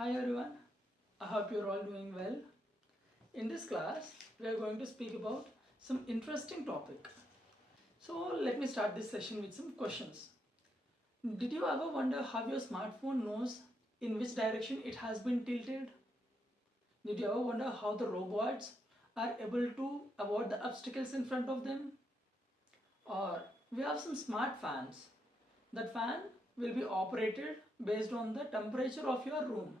Hi everyone, I hope you're all doing well. In this class, we are going to speak about some interesting topic. So let me start this session with some questions. Did you ever wonder how your smartphone knows in which direction it has been tilted? Did you ever wonder how the robots are able to avoid the obstacles in front of them? Or we have some smart fans. That fan will be operated based on the temperature of your room.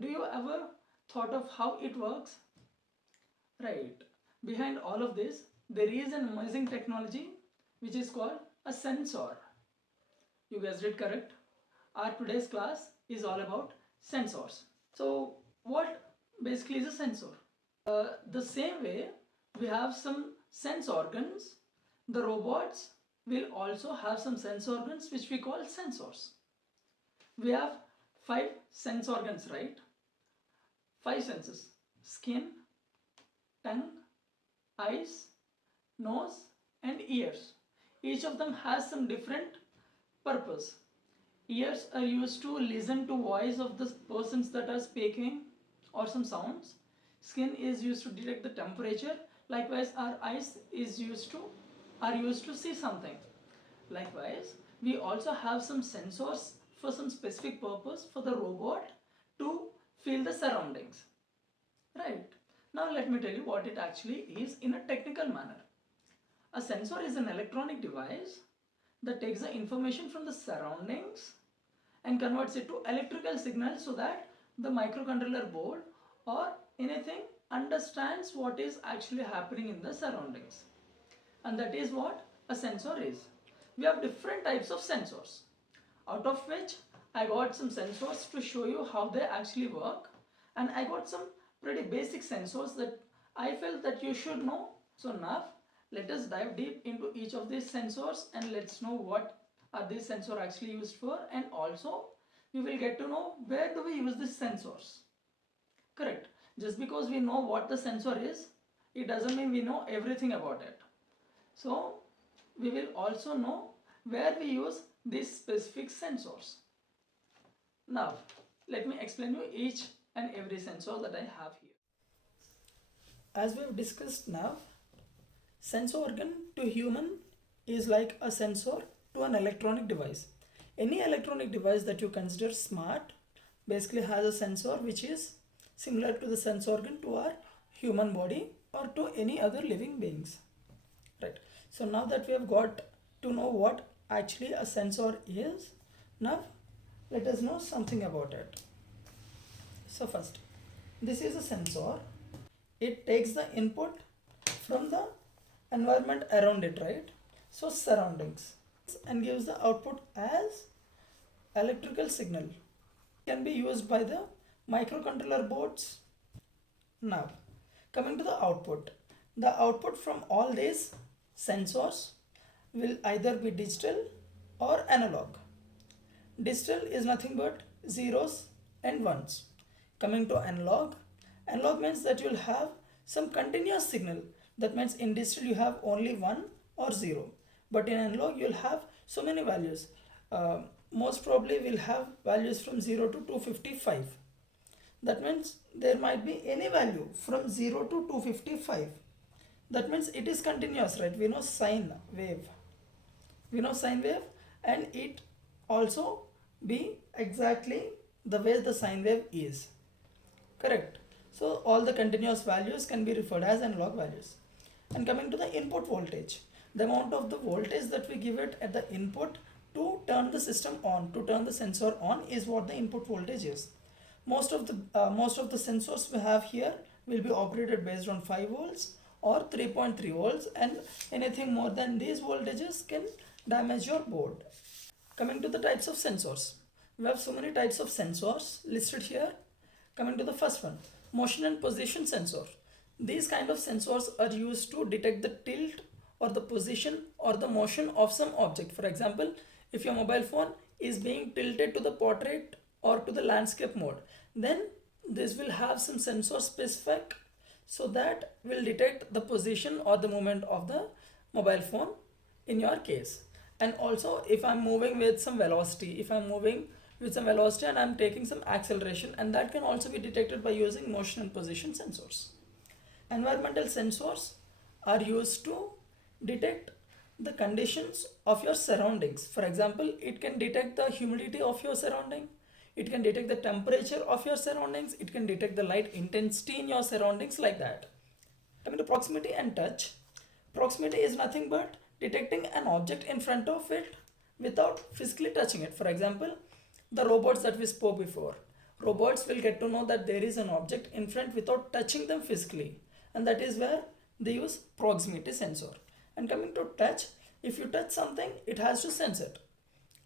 Do you ever thought of how it works? Right. Behind all of this, there is an amazing technology which is called a sensor. You guys did correct. Our today's class is all about sensors. So, what basically is a sensor? The same way we have some sense organs, the robots will also have some sense organs which we call sensors. We have 5 sense organs, right? 5 senses: skin, tongue, eyes, nose, and ears. Each of them has some different purpose. Ears are used to listen to voice of the persons that are speaking or some sounds. Skin is used to detect the temperature. Likewise, our eyes are used to see something. Likewise, we also have some sensors for some specific purpose for the robot to feel the surroundings. Right. Now let me tell you what it actually is in a technical manner. A sensor is an electronic device that takes the information from the surroundings and converts it to electrical signals so that the microcontroller board or anything understands what is actually happening in the surroundings. And that is what a sensor is. We have different types of sensors, out of which I got some sensors to show you how they actually work, and I got some pretty basic sensors that I felt that you should know. So now let us dive deep into each of these sensors and let's know what are these sensors actually used for, and also we will get to know where do we use these sensors. Correct. Just because we know what the sensor is, it doesn't mean we know everything about it. So we will also know where we use these specific sensors. Now let me explain you each and every sensor that I have here. As we have discussed now, sense organ to human is like a sensor to an electronic device. Any electronic device that you consider smart basically has a sensor which is similar to the sense organ to our human body or to any other living beings. Right. So now that we have got to know what actually a sensor is, now let us know something about it. So first, this is a sensor. It takes the input from the environment around it, right? So surroundings, and gives the output as electrical signal. Can be used by the microcontroller boards. Now coming to the output from all these sensors will either be digital or analog. Digital is nothing but zeros and ones. Coming to analog means that you'll have some continuous signal. That means in digital you have only 1 or 0, but in analog you'll have so many values. Most probably we'll have values from 0 to 255. That means there might be any value from 0 to 255. That means it is continuous, right? We know sine wave. And it also be exactly the way the sine wave is. Correct. So all the continuous values can be referred as analog values. And coming to the input voltage, the amount of the voltage that we give it at the input to turn the system on, to turn the sensor on, is what the input voltage is. Most of the sensors we have here will be operated based on 5 volts or 3.3 volts, and anything more than these voltages can damage your board. Coming to the types of sensors, we have so many types of sensors listed here. Coming to the first one, motion and position sensor. These kind of sensors are used to detect the tilt or the position or the motion of some object. For example, if your mobile phone is being tilted to the portrait or to the landscape mode, then this will have some sensor specific, so that will detect the position or the movement of the mobile phone in your case. And also if I'm moving with some velocity, if I'm moving with some velocity and I'm taking some acceleration, and that can also be detected by using motion and position sensors. Environmental sensors are used to detect the conditions of your surroundings. For example, it can detect the humidity of your surrounding, it can detect the temperature of your surroundings, it can detect the light intensity in your surroundings, like that. Coming to proximity and touch, proximity is nothing but detecting an object in front of it without physically touching it. For example, the robots that we spoke before. Robots will get to know that there is an object in front without touching them physically, and that is where they use proximity sensor. And coming to touch, if you touch something, it has to sense it,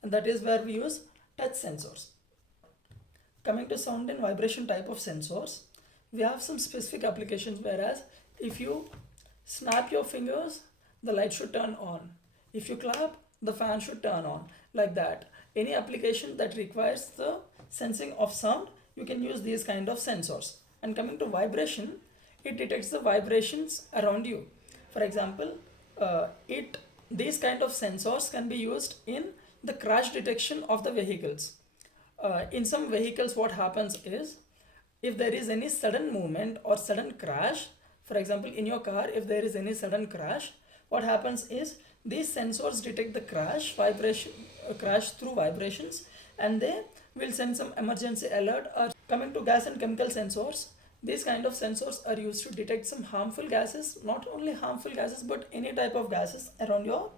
and that is where we use touch sensors. Coming to sound and vibration type of sensors, we have some specific applications, whereas if you snap your fingers, the light should turn on. If you clap, the fan should turn on, like that. Any application that requires the sensing of sound, you can use these kind of sensors. And coming to vibration, it detects the vibrations around you. For example, these kind of sensors can be used in the crash detection of the vehicles. In some vehicles, what happens is, if there is any sudden movement or sudden crash, for example, in your car, if there is any sudden crash, what happens is these sensors detect the crash through vibrations, and they will send some emergency alert. Or coming to gas and chemical sensors, these kind of sensors are used to detect some harmful gases, not only harmful gases but any type of gases around your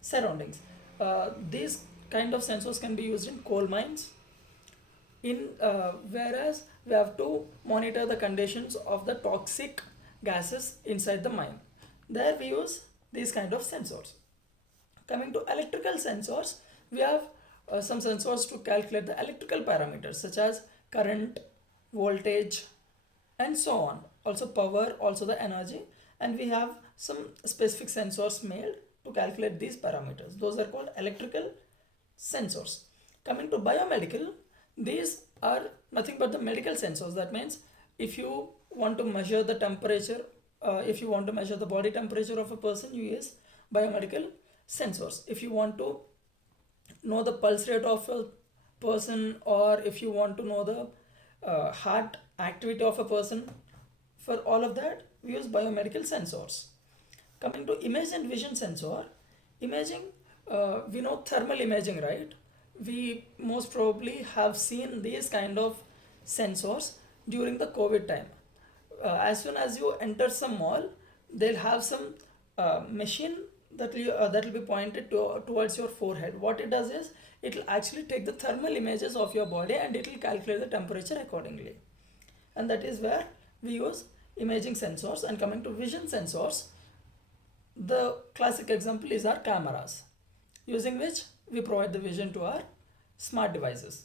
surroundings. These kind of sensors can be used in coal mines, in whereas we have to monitor the conditions of the toxic gases inside the mine. There we use these kind of sensors. Coming to electrical sensors, we have some sensors to calculate the electrical parameters such as current, voltage, and so on. Also power, also the energy, and we have some specific sensors made to calculate these parameters. Those are called electrical sensors. Coming to biomedical, these are nothing but the medical sensors. That means if you want to measure the temperature, if you want to measure the body temperature of a person, you use biomedical sensors. If you want to know the pulse rate of a person, or if you want to know the heart activity of a person, for all of that we use biomedical sensors. Coming to image and vision sensor, imaging, we know thermal imaging, right? We most probably have seen these kind of sensors during the COVID time. As soon as you enter some mall, they'll have some machine that will be pointed towards your forehead. What it does is, it will actually take the thermal images of your body and it will calculate the temperature accordingly. And that is where we use imaging sensors. And coming to vision sensors, the classic example is our cameras, using which we provide the vision to our smart devices.